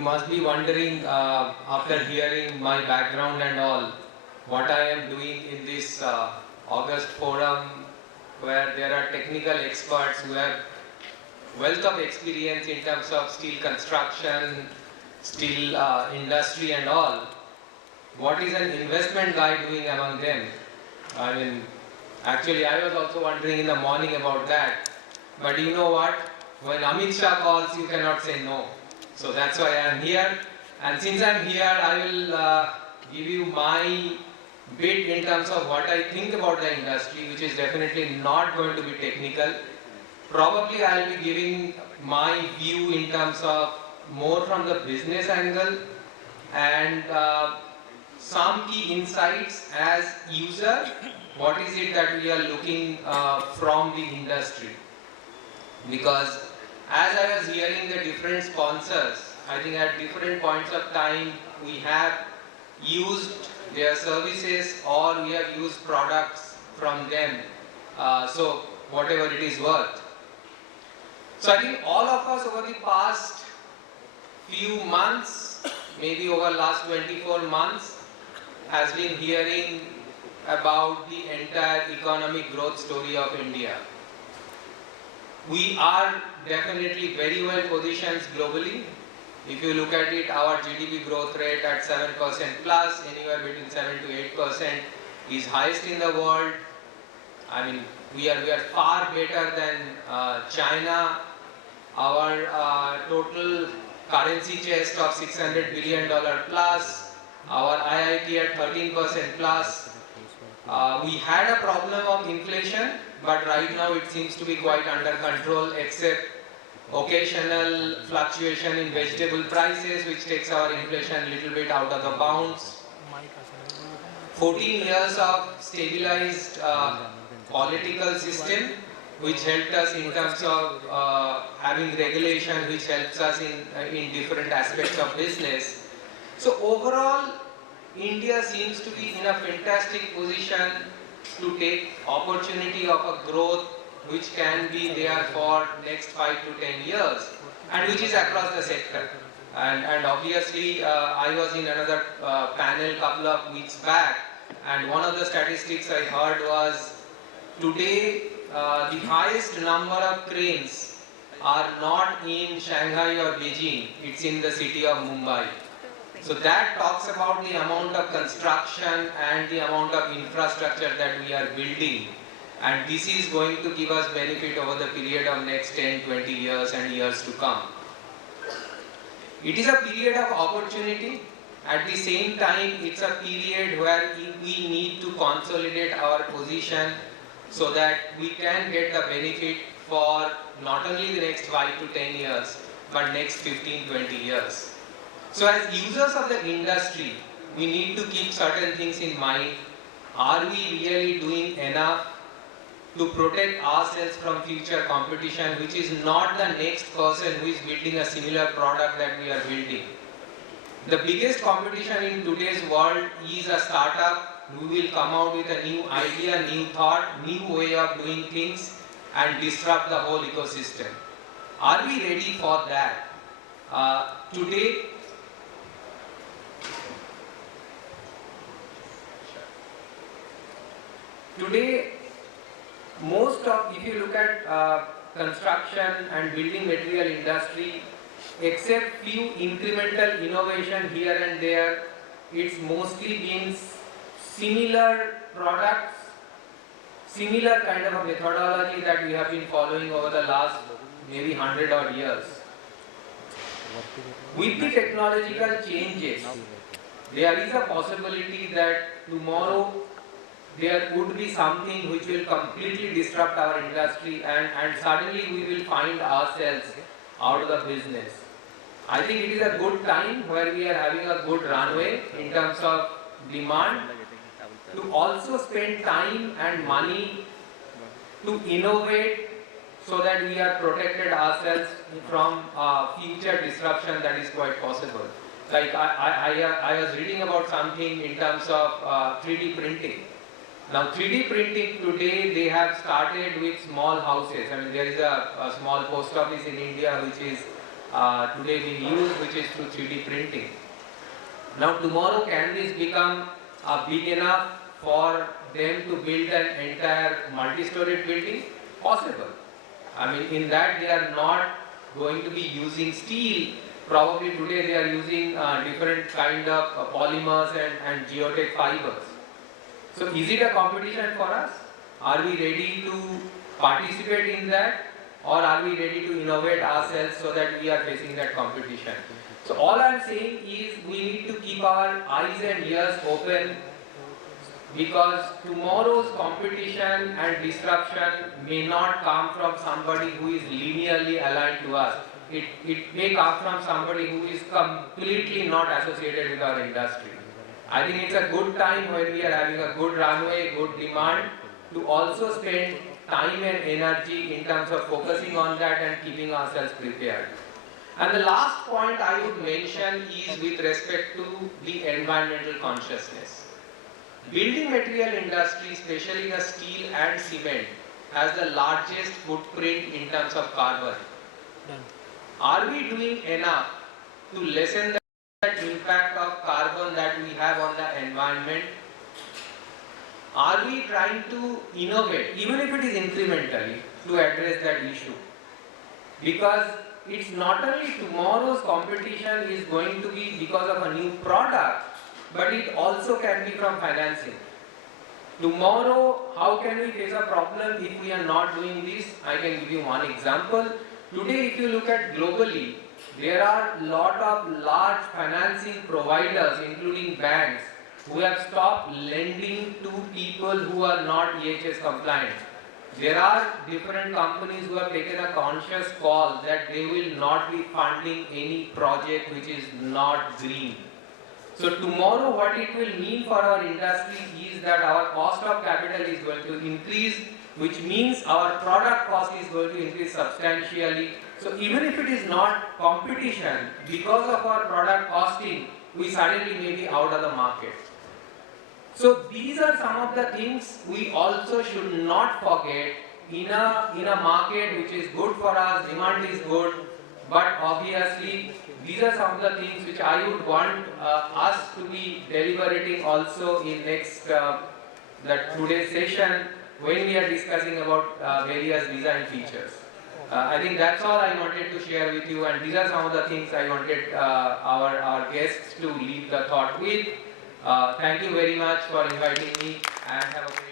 you must be wondering, after hearing my background and all, what I am doing in this August forum, where there are technical experts who have wealth of experience in terms of steel construction, steel industry and all. What is an investment guy doing among them? I mean, actually I was also wondering in the morning about that. But you know what? When Amit Shah calls, you cannot say no. So that's why I am here. And since I am here, I will give you my bit in terms of what I think about the industry, which is definitely not going to be technical. Probably I will be giving my view in terms of more from the business angle and some key insights as user. What is it that we are looking from the industry? Because as I was hearing the different sponsors, I think at different points of time we have used their services or we have used products from them, so whatever it is worth. So I think all of us over the past few months, maybe over last 24 months, has been hearing about the entire economic growth story of India. We are definitely very well positioned globally. If you look at it, our GDP growth rate at 7% plus, anywhere between 7 to 8%, is highest in the world. I mean, we are far better than China. Our total currency chest of $600 billion plus, our IIT at 13% plus. We had a problem of inflation, but right now it seems to be quite under control, except occasional fluctuation in vegetable prices, which takes our inflation a little bit out of the bounds. 14 years of stabilized political system, which helped us in terms of having regulation, which helps us in different aspects of business. So overall, India seems to be in a fantastic position to take opportunity of a growth which can be there for next 5 to 10 years and which is across the sector. And obviously I was in another panel couple of weeks back, and one of the statistics I heard was today the highest number of cranes are not in Shanghai or Beijing, it's in the city of Mumbai. So that talks about the amount of construction and the amount of infrastructure that we are building, and this is going to give us benefit over the period of next 10, 20 years and years to come. It is a period of opportunity. At the same time, it's a period where we need to consolidate our position so that we can get the benefit for not only the next 5 to 10 years, but next 15, 20 years. So as users of the industry, we need to keep certain things in mind. Are we really doing enough to protect ourselves from future competition, which is not the next person who is building a similar product that we are building? The biggest competition in today's world is a startup who will come out with a new idea, new thought, new way of doing things and disrupt the whole ecosystem. Are we ready for that? Today, most of, if you look at construction and building material industry, except few incremental innovation here and there, it's mostly been similar products, similar kind of a methodology that we have been following over the last maybe 100 odd years. With the technological changes, there is a possibility that tomorrow there would be something which will completely disrupt our industry, and suddenly we will find ourselves out of the business. I think it is a good time where we are having a good runway in terms of demand to also spend time and money to innovate so that we are protected ourselves from future disruption that is quite possible. Like I was reading about something in terms of 3D printing. Now 3D printing today, they have started with small houses. I mean, there is a small post office in India which is today we use, which is through 3D printing. Now tomorrow, can this become big enough for them to build an entire multi-storied building? Possible. I mean, in that they are not going to be using steel. Probably today they are using different kind of polymers and geotech fibers. So is it a competition for us? Are we ready to participate in that? Or are we ready to innovate ourselves so that we are facing that competition? So all I am saying is we need to keep our eyes and ears open, because tomorrow's competition and disruption may not come from somebody who is linearly aligned to us. It may come from somebody who is completely not associated with our industry. I think it's a good time when we are having a good runway, good demand, to also spend time and energy in terms of focusing on that and keeping ourselves prepared. And the last point I would mention is with respect to the environmental consciousness. Building material industry, especially the steel and cement, has the largest footprint in terms of carbon. Are we doing enough to lessen the impact of carbon that we have on the environment? Are we trying to innovate, even if it is incrementally, to address that issue? Because it's not only tomorrow's competition is going to be because of a new product, but it also can be from financing. Tomorrow, how can we face a problem if we are not doing this? I can give you one example. Today, if you look at globally, there are a lot of large financing providers, including banks, who have stopped lending to people who are not EHS compliant. There are different companies who have taken a conscious call that they will not be funding any project which is not green. So tomorrow what it will mean for our industry is that our cost of capital is going to increase, which means our product cost is going to increase substantially. So even if it is not competition, because of our product costing, we suddenly may be out of the market. So these are some of the things we also should not forget in a market which is good for us, demand is good, but obviously these are some of the things which I would want us to be deliberating also in next today's session when we are discussing about various design features. I think that's all I wanted to share with you, and these are some of the things I wanted our guests to leave the thought with. Thank you very much for inviting me, and have a great